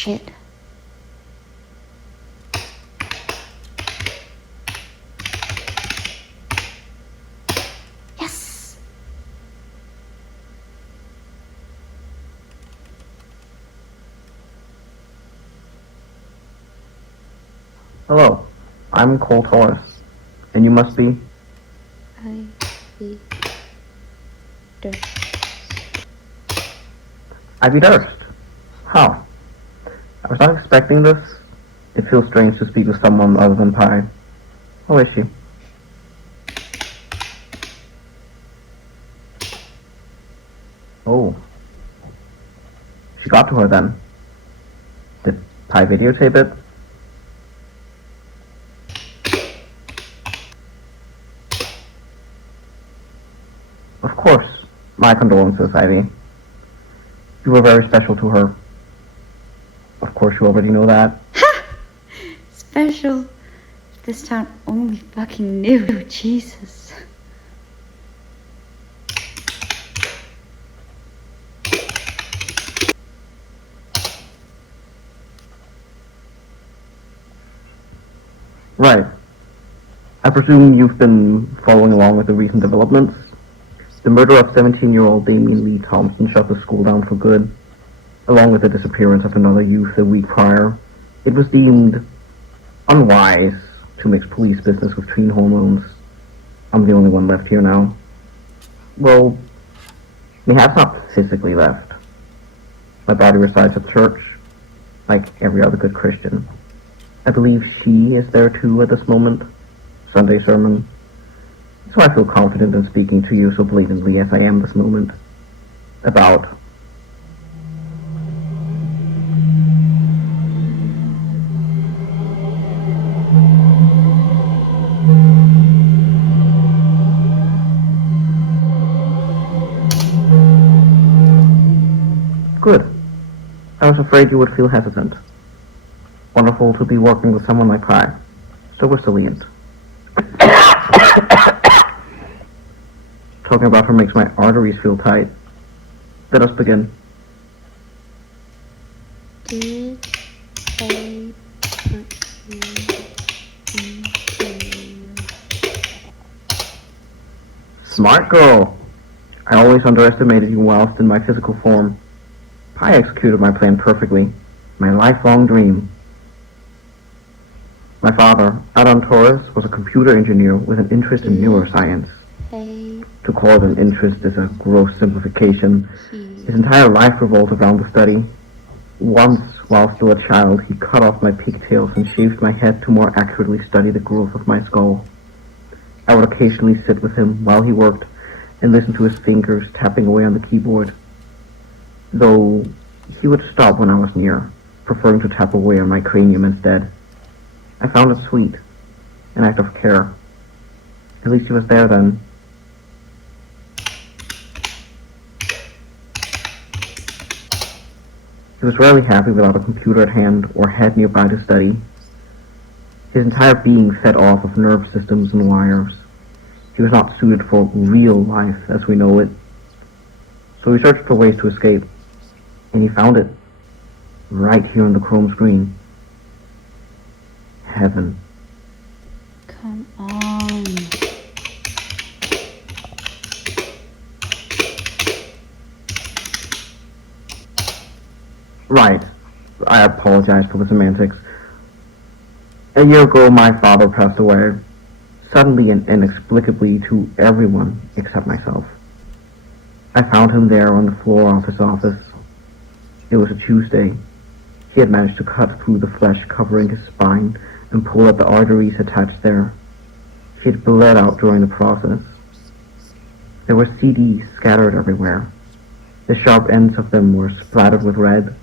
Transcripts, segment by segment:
Shit. Yes! Hello, I'm Cole Taurus, and you must be? Durst. Ivy Durst. How? I was not expecting this. It feels strange to speak with someone other than Pi. How is she? Oh. She got to her then. Did Pi videotape it? Of course. My condolences, Ivy. You were very special to her. Of course you already know that. Special. If this town only fucking knew. Jesus. Right. I presume you've been following along with the recent developments? The murder of 17-year-old Damien Lee Thompson shut the school down for good, along with the disappearance of another youth a week prior. It was deemed unwise to mix police business with teen hormones. I'm the only one left here now. Well, Mehab's not physically left. My body resides at church, like every other good Christian. I believe she is there too at this moment. Sunday sermon. So I feel confident in speaking to you so blatantly as I am this moment. About good. I was afraid you would feel hesitant. Wonderful to be working with someone like Pi. So resilient. Talking about her makes my arteries feel tight. Let us begin. Did they put you into... Smart girl. I always underestimated you whilst in my physical form. Pi executed my plan perfectly. My lifelong dream. My father, Adam Torres, was a computer engineer with an interest in neuroscience. Hey, To call it an interest is a gross simplification. he... His entire life revolved around the study. Once, while still a child, he cut off my pigtails and shaved my head to more accurately study the growth of my skull. I would occasionally sit with him while he worked and listen to his fingers tapping away on the keyboard. Though he would stop when I was near, preferring to tap away on my cranium instead. I found it sweet, an act of care. At least he was there then. He was rarely happy without a computer at hand or head nearby to study. His entire being fed off of nerve systems and wires. He was not suited for real life as we know it. So he searched for ways to escape, and he found it. Right here on the chrome screen. Heaven. Come on. Right. I apologize for the semantics. A year ago, my father passed away. Suddenly and inexplicably to everyone except myself. I found him there on the floor of his office. It was a Tuesday. He had managed to cut through the flesh covering his spine and pull at the arteries attached there. He had bled out during the process. There were CDs scattered everywhere. The sharp ends of them were splattered with red.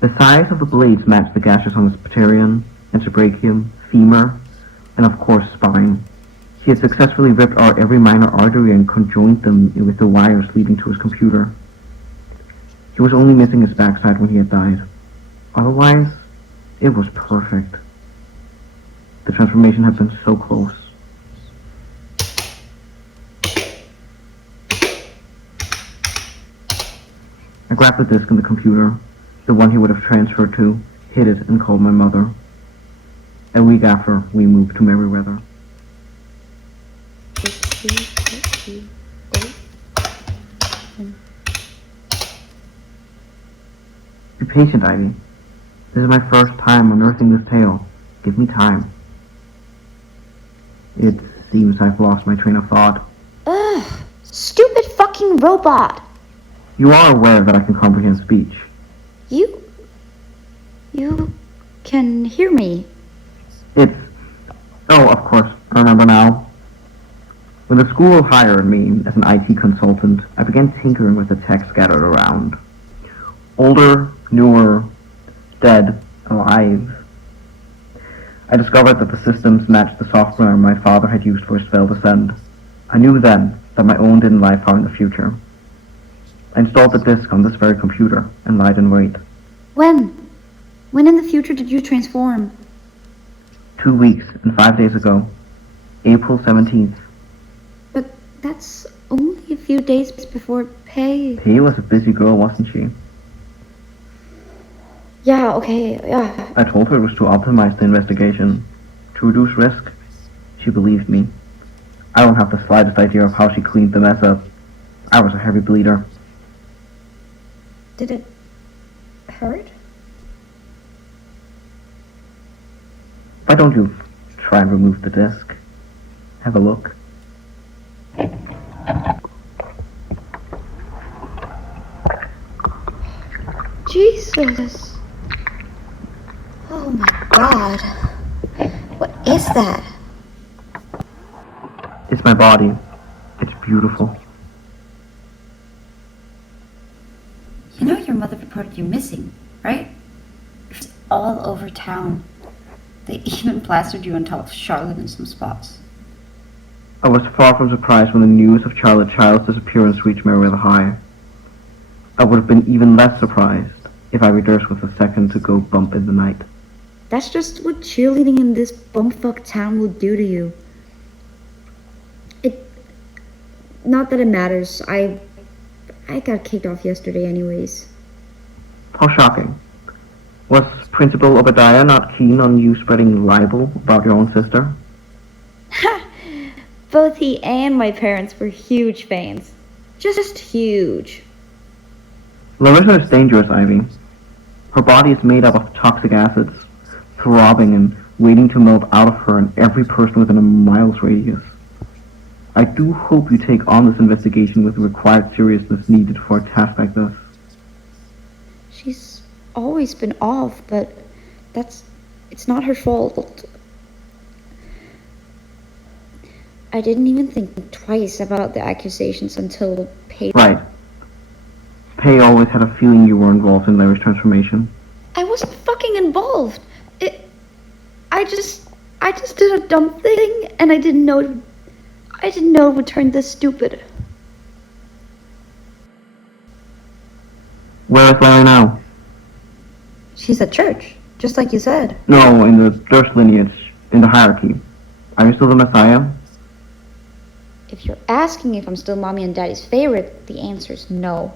The size of the blades matched the gashes on his pterion, interbrachium, femur, and of course spine. He had successfully ripped out every minor artery and conjoined them with the wires leading to his computer. He was only missing his backside when he had died. Otherwise, it was perfect. The transformation had been so close. I grabbed the disk in the computer. The one he would have transferred to, hid it and called my mother. A week after, we moved to Merryweather. Be patient, Ivy. This is my first time unearthing this tale. Give me time. It seems I've lost my train of thought. Ugh! Stupid fucking robot! You are aware that I can comprehend speech. You can hear me. Oh, of course, I remember now. When the school hired me as an IT consultant, I began tinkering with the tech scattered around. Older, newer, dead, alive. I discovered that the systems matched the software my father had used for Spell Descend. I knew then that my own didn't lie far in the future. I installed the disk on this very computer and lied in wait. When? When in the future did you transform? 2 weeks and 5 days ago. April 17th. But that's only a few days before Pei... Pei was a busy girl, wasn't she? Yeah, okay, yeah. I told her it was to optimize the investigation, to reduce risk. She believed me. I don't have the slightest idea of how she cleaned the mess up. I was a heavy bleeder. Did it hurt? Why don't you try and remove the disc? Have a look. Jesus. Oh my God. What is that? It's my body. It's beautiful. You know your mother reported you missing, right? It's all over town. They even plastered you on top of Charlotte in some spots. I was far from surprised when the news of Charlotte Child's disappearance reached Merryweather High. I would have been even less surprised if I reduced with a second to go bump in the night. That's just what cheerleading in this bumfuck town will do to you. Not that it matters. I got kicked off yesterday anyways. How shocking. Was Principal Obadiah not keen on you spreading libel about your own sister? Both he and my parents were huge fans. Just huge. Larissa is dangerous, Ivy. Her body is made up of toxic acids, throbbing and waiting to melt out of her and every person within a mile's radius. I do hope you take on this investigation with the required seriousness needed for a task like this. She's always been off, but it's not her fault. I didn't even think twice about the accusations until Pei... Right. Pei always had a feeling you were involved in Larry's transformation. I wasn't fucking involved. I just did a dumb thing, and I didn't know it would turn this stupid. Where is Larry now? She's at church, just like you said. No, in the Durst lineage, in the hierarchy. Are you still the Messiah? If you're asking if I'm still Mommy and Daddy's favorite, the answer is no.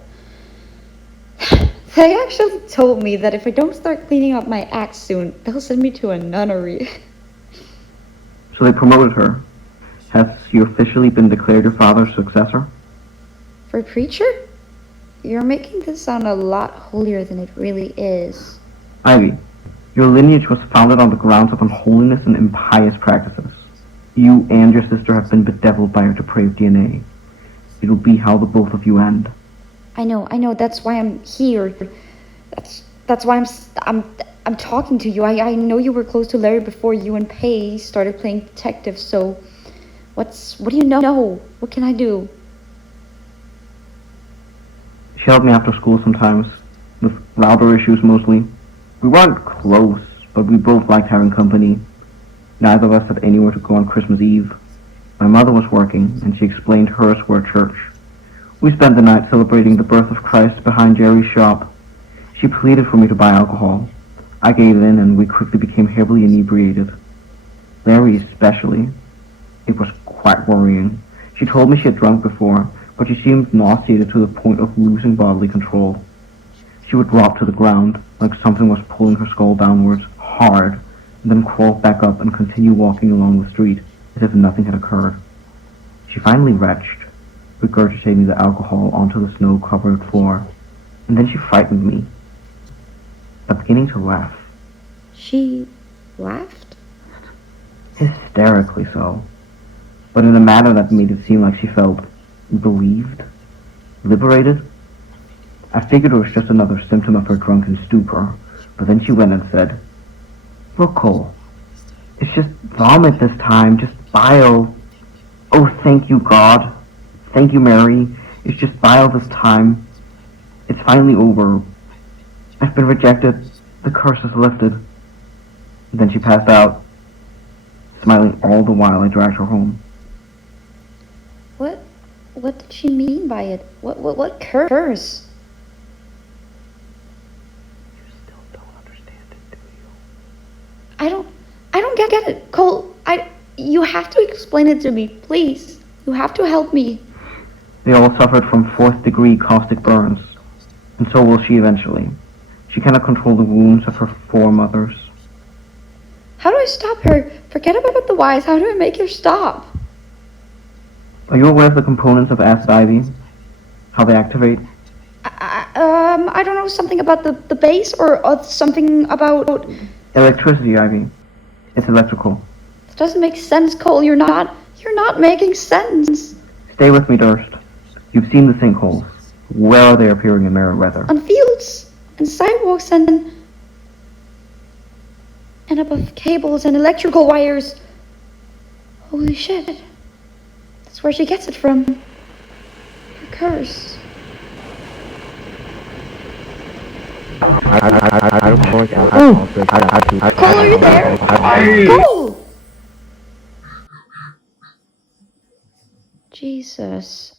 They actually told me that if I don't start cleaning up my act soon, they'll send me to a nunnery. So they promoted her. Has you officially been declared your father's successor? For a preacher? You're making this sound a lot holier than it really is. Ivy, your lineage was founded on the grounds of unholiness and impious practices. You and your sister have been bedeviled by your depraved DNA. It'll be how the both of you end. I know, that's why I'm here. That's why I'm talking to you. I know you were close to Larry before you and Pei started playing detective, so what do you know? What can I do? She helped me after school sometimes, with louder issues mostly. We weren't close, but we both liked having company. Neither of us had anywhere to go on Christmas Eve. My mother was working, and she explained hers were at church. We spent the night celebrating the birth of Christ behind Jerry's shop. She pleaded for me to buy alcohol. I gave in, and we quickly became heavily inebriated. Larry especially. It was quite worrying. She told me she had drunk before, but she seemed nauseated to the point of losing bodily control. She would drop to the ground, like something was pulling her skull downwards, hard, and then crawl back up and continue walking along the street as if nothing had occurred. She finally retched, regurgitating the alcohol onto the snow-covered floor, and then she frightened me, by beginning to laugh. She laughed? Hysterically so, but in a manner that made it seem like she felt relieved, liberated. I figured it was just another symptom of her drunken stupor, but then she went and said, "Look, Cole, it's just vomit this time, just bile. Oh, thank you, God. Thank you, Mary. It's just bile this time. It's finally over. I've been rejected. The curse is lifted." And then she passed out, smiling all the while I dragged her home. What did she mean by it? What curse? You still don't understand it, do you? I don't get it. Cole, you have to explain it to me, please. You have to help me. They all suffered from 4th-degree caustic burns, and so will she eventually. She cannot control the wounds of her foremothers. How do I stop her? Forget about the whys. How do I make her stop? Are you aware of the components of acid ivy? How they activate? I don't know, something about the base or something about... Electricity, Ivy. It's electrical. It doesn't make sense, Cole. You're not making sense. Stay with me, Durst. You've seen the sinkholes. Where are they appearing in Merriweather? On fields and sidewalks and above cables and electrical wires. Holy shit. That's where she gets it from. Her curse. I don't know. Cole, are you there? Cole! Jesus.